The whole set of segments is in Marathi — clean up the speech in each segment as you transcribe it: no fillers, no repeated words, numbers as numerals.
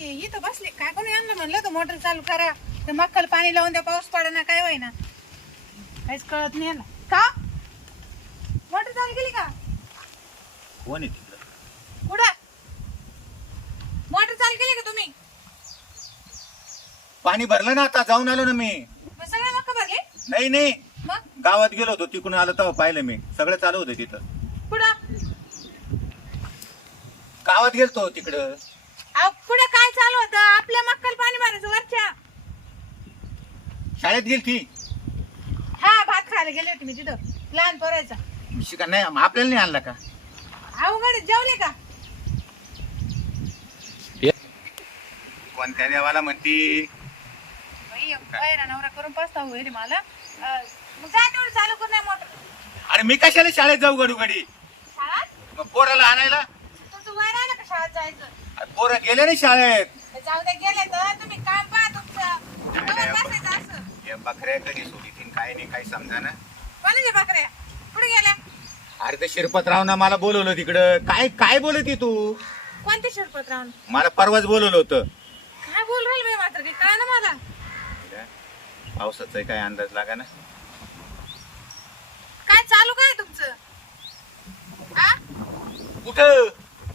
इथं बसले काय कोणी आणलं म्हणलं तर मोटर चालू करा तर मक्कल पाणी लावून द्या पाऊस पडा ना काय होईना काहीच कळत नाही ना का मोटर चालू केली का कोण आहे तिकडं? कुठं मोटर चालू केली का तुम्ही पाणी भरलं ना आता जाऊन आलो ना मी. मग सगळे मक्का भरले नाही नाही मग गावात गेलो होतो तिकडून आलो तेव्हा पाहिलं मी सगळं चालू होतं तिथं. पुढं गावात गेलतो तिकडं. पुढे काय चालू होतं आपल्या मक्कल पाणी भरायचं वरच्या शाळेत गेली ती हा भात खायला गेले होते मी तिथं लहान पोरायचा शिका नाही आपल्याला नाही आणला का? अवघड जेवले का कोणत्या देवाला म्हणती बाहेर नवरा करून पाचता होईल मला मग काय तेवढं चालू कर नाही मोटर अरे मी कशाला शाळेत जाऊ गडू गडी शाळेत मग पोराला आणायला. तुमचं वय राहिलं का शाळेत जायचं अरे पोरं गेले नाही शाळेत. जाऊ दे गेले तर तुम्ही काम पहा तुमचं कवर बसायचं असं हे बकऱ्या कधी सोडीतील काय नाही काही समजा ना. कोणाच्या बकऱ्या कुठे गेल्या अरे ते शिरपतराव ना मला बोलवलं तिकडं. काय काय बोलती तू? कोणते शिरपत राहून मला परवाच बोलवलं होतं. काय बोल राहील मी मात्र की काय ना मला पावसाचा काय अंदाज लागा ना. काय चालू काय तुमचं आ कुठं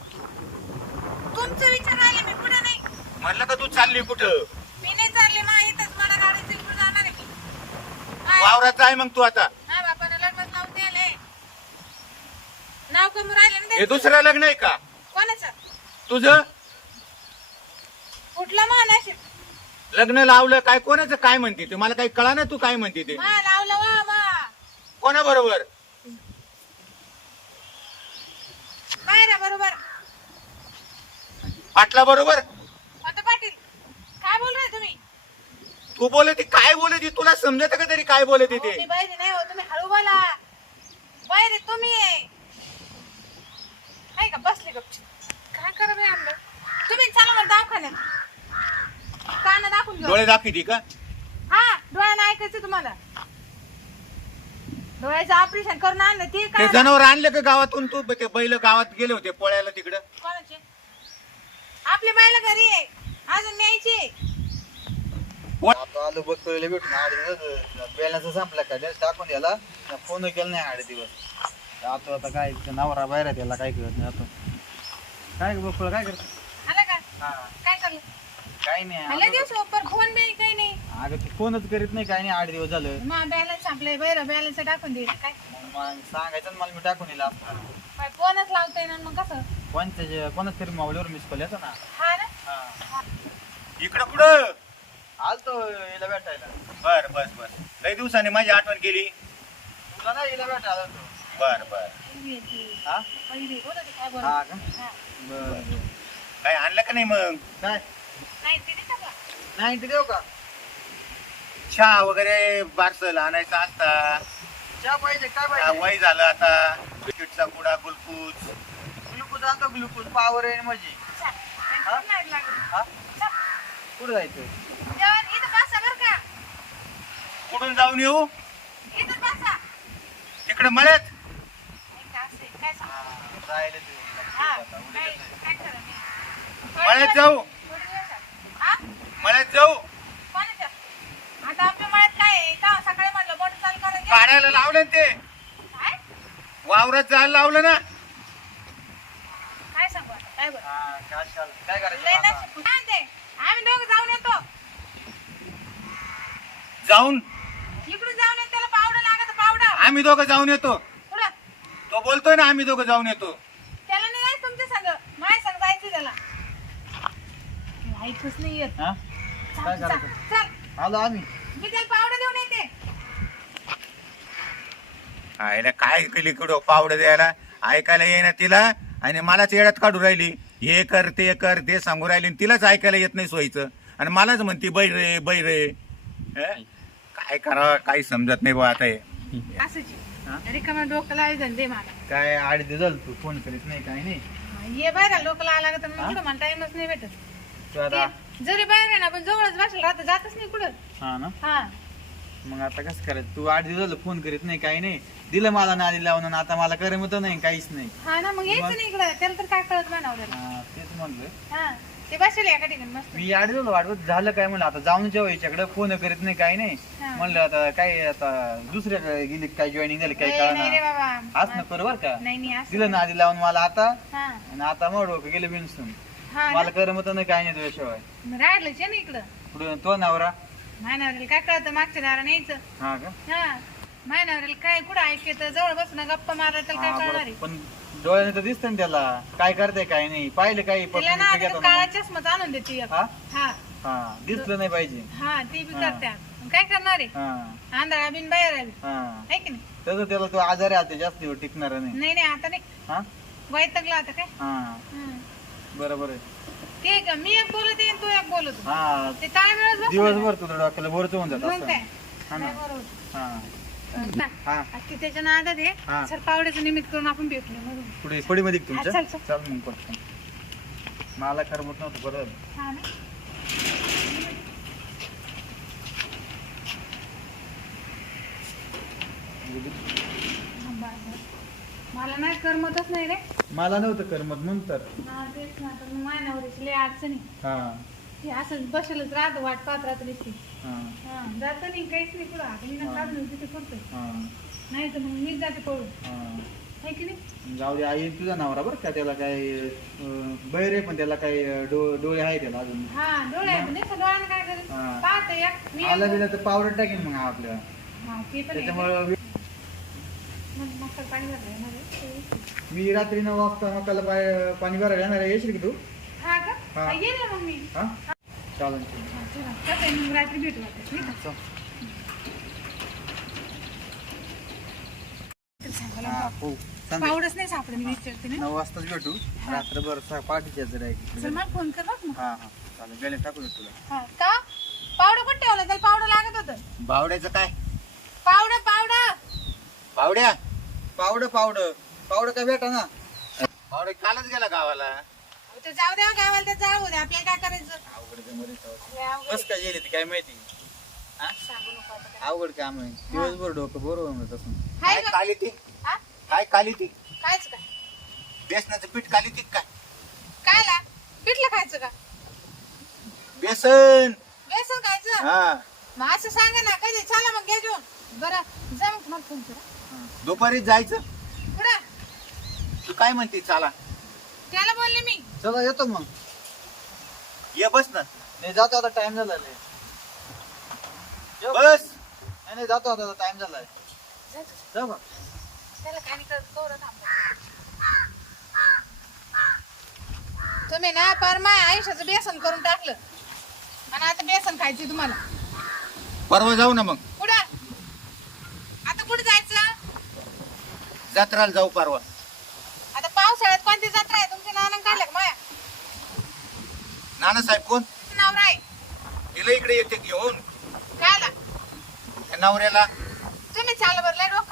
तुमचं विचार आले मी पुढे नाही म्हणलं का तू चालली कुठं? मी नाही चालले मा इथंच मला गाडीचं इकडे जाणार आहे मी काय? वावरात आहे मग तू आता. हा बापानं लग्नात नाव द्यायलंय नाव कमी राहिले ना हे ते. दुसरं लग्न आहे का कोणाचं तुझं? कुठला मान असेल लग्न लावलं काय कोणाचं काय म्हणते ते मला काही कळा ना. तू काय म्हणते ते मा लावलं वा मा कोणा बरोबर? बाहेर बरोबर पाटला बरोबर? आता पाटील काय बोल रहे तुम्ही तू बोलती काय बोलती तुला समजत का तरी काय बोलती ते? मी बाहेर नाही हो तुम्ही हळू बोला बाहेर तुम्ही आहे का बसले गपची काय करा बाई आणलं तुम्ही चला मला दवाखान्यात कान दाखवून घेऊ डोळे दाखवती का? हा डोळ्यानं ऐकायचं तुम्हाला डोळ्याचं ऑपरेशन करून आणलं ते ते काय जनावर आणले का गावातून? तू ते बैल गावात गेले होते पोळ्याला तिकडं. कोणाचे आपली बायला घरी आहे अजून न्यायची आता आलो बघ कळले भेटून 8 दिवस बेलाचा संपला का त्याला टाकून द्याला फोन केला नाही 8 दिवस आता काय नवरा बाहेर त्याला काय कळत नाही आता काय बघ काय करत आला का हा काय करलं काय नाही आला दिवस पर फोन बी काही नाही अगं ती फोनच करीत नाही काय नाही 8 दिवस झालं मग बॅलन्स आपल्या बरं बॅलन्स टाकून दे काय मग सांगायचं ना मला मी टाकून दिला काय फोनच लावता येणार मग कसं कोणाच तरी मोबाईलवर मिस कॉल येतो ना हा ना हा इकडं कुठं? आलतो हिला भेटायला बर बस बस लई दिवसाने माझी आठवण केली. तुला ना हिला भेटायला आलतो बर बर हा पहिली बोला ते काय बोला हा का हा. बरं काय आणलं का नाही मग? काय नाही ते देता का नाही ते देऊ का चहा वगैरे पार्सल आणायचा असता. चहा पाहिजे काय पाहिजे वय झालं आता. बिस्किटचा पुडा गुलकूज. ग्लुकोज आणतो ग्लुकोज पावर आहे माझी चा, त्यांचं नाही लागत. हा चा, कुठं जायचं जेवण इथं बसा बरं का कुठून जाऊन येऊ? इथं बसा तिकडे मळ्यात. नाही का असं आहे, काय सांगू? राहिले हा, काय काय खरं नाही. मळ्यात जाऊ. थोडी दिवसात. हा? मळ्यात जाऊ. कोणाच्या? आता आपल्या मळ्यात काय आहे? का सकाळी म्हणलं मोटर चालू करा घे. काढायला लावलं ना ते. काय? वावरात जायला लावलं ना. काय सांगू आता? काय बरं? काय लय करायचं आता? नशीब. काय म्हणते? आम्ही दोघं जाऊन येतो. जाऊन इकडून जाऊन येतो त्याला पावडं लागत पावडं. आम्ही दोघं जाऊन येतो. पुढं. तो बोलतोय ना आम्ही दोघं जाऊन येतो. त्याला नाही जायचं तुमच्या संग. माझ्या संग जायचं त्याला. ऐकूच नाही येत. हा? काय चल, करायचं? चल. आलो आम्ही मी त्याला पावडं देऊन येते. आईला काय केली कुठं पावडं द्यायला? ऐकायला येईना तिला आणि मलाच येड्यात काढू राहिली. हे कर ते सांगू राहिली आणि तिलाच ऐकायला येत नाही सोयीचं आणि मलाच म्हणती बै रे हं? काय करावं काही समजत नाही बा आता हे. असंच हा? आहे. रिकामा डोकं लावायचं दे मला. काय 8 दिवस झालं तू फोन करीत नाही काय नाही ये बाहेर लोकला आला का तर मग हा? कुठं मला टाइमच नाही भेटत. तू आता ते जरी बाहेर आहे ना पण जवळच बसेल राहत जातच नाही कुठं. हा ना हा मग आता कसं करायचं तू 8 दिवस झालं फोन करीत नाही काही नाही दिलं मला नादी लावून आणि आता मला करमत नाही काहीच नाही हा ना मग यायचं मग? नाही इकडं त्याला तर काय कळत नाही नवऱ्याला. हा तेच म्हणलं हा ते बसेल एका ठिकाणी मस्त. मी आड झालो वाटवत झालं काय म्हणलं आता जाऊन जेव्हा याच्याकडे फोन करीत नाही काही नाही हा. म्हणलं आता काय आता दुसऱ्याकडे गेली काय जॉईनिंग झाली काय नाही रे कळणार बाबा. आज नको बरं का नाही नाही असं. दिलं ना आधी लावून मला आता हा आणि आता मग डोकं गेलं बिनसून हा मला करमत नाही काय नाही तुझ्याशिवाय राहिलंच आहे ना इकडं. पुढे तो नवरा मायनावरील काय कळतं मागच्या दारा न्यायचं. हा का हा मायनावरील काय कुठं ऐकत जवळ बसून गप्पा मारत काय हा, कळणार बरं. आहे. पण डोळ्याने तर दिसत ना त्याला काय करते काय नाही पाहिलं काही तिला ना पकडून घेतो काळा ना. चष्माच आणून देते एक. हा हा हा दिसलं नाही पाहिजे हा ती बी हा. करत्या. मग काय करणार आहे हा आंधळा बिन बाहेर आली हा आहे की नाही. तसं त्याला तो आजारी आहे जास्त दिवस टिकणार नाही नाही नाही आता नाही हा वैतकला आता काय. हा हं. बरोबर आहे ते का मी एक बोलते आणि तू एक बोलतो. हा ते ताळमेळच बसलं. दिवसभर तुझं डोक्याला बोरच होऊन जात मग असं काय हा ना काय बरोबर. हा ना, हा आज ती त्याच्या नादात हा. आहे सर पावड्याचं निमित्त करून आपण भेटलो म्हणून. पुढे पडीमध्ये हा, तुमच्या चल, चल. चल मग पटकन मला करमत नव्हतं बरं हा ना. बरं, बरं. मला नाही करमतच नाही रे. मला नव्हतं करमत म्हणून तर हा तेच ना तर माझ्या नवऱ्याची लय अडचणी. हा ते असं बसेलच राहतं वाट पाहत राहतं नुसती. हा हा जातं नाही काहीच नाही पुढं आता मी ना काढून तिथे करतोय. हा नाही तर मग मीच जाते पळून हा आहे की नाही. जाऊ दे आई तुझा नवरा बरं का त्याला काय बैर आहे पण त्याला काही डोळे आहे त्याला अजून हा डोळे आहे, पण नुसतं डोळ्यानं काय करेल हा. पाहतं एक मी आला बिला तर पावडर टाकेन मग आपल्या हा ते पण आहे. त्याच्यामुळे मग मस्त पाणी भरलंय ना रे. मी रात्री 9 वाजता मकाला पाणी भरायला येणार आहे. येशील की तू हा का हा. हा, ये ना मग मी. हा चालेल हा, चला. कसं आहे, मग रात्री भेटू आता ठीक आहे. चल. चल, सांगायला हा नको. हो संध्या- पावडच नाही सापडे मी विचारते ना. 9 वाजताच भेटू रात्रभर पाठीच्या जर चल मला फोन कर बघ मग. हा हा चालेल गेले टाकू दे तुला हा का पावडं कुठे ठेवलं त्याला पावडं लागत होतं. बावड्याचं काय पावडं पावडं बावड्या पावडं काय भेटा ना बावड्या कालच गेला गावाला. अहो, ते जाऊ द्या गावाला ते जाऊ दे आपल्याला काय करायचं. अवघड आहे मध्ये तर. लय अवघड कसं काय गेली ती काय माहिती आहे. सांगू नको आता काय. अवघड काम आहे दिवसभर डोकं बरोबर होत असं हाय काय का? काली ती हा? काय काली ती खायचं का बेसनाचं पीठ काली ती काय कायला पिठलं खायचं का बेसन बेसन खायचं. हा मग असं सांगा ना कधी चला मग घे जेवण बरं जा मग मला फोन करा. दुपारी जायचं. कुठं तू काय म्हणते चला त्याला बोलले मी. चला येतो मग ये बस ना नाही जातो आता टाइम झाला बस. नाही जातो आता टाइम झालाय जा तू. जा बा. त्याला काय नाही करत कवर थांबा. तुम्ही ना पर माय आयुष्याचं बेसन करून टाकलं आणि आता बेसन खायची तुम्हाला. परवा जाऊ ना मग कुठं आता कुठं जायचं. जत्राला जाऊ परवा. आता पावसाळ्यात कोणती जत्रा आहे तुमच्या नाना काढलं का माया नानासाहेब कोण नवरा आहे तिला इकडे येते घेऊन कायला त्या नवऱ्याला तुम्ही चाल बरं लय डोकं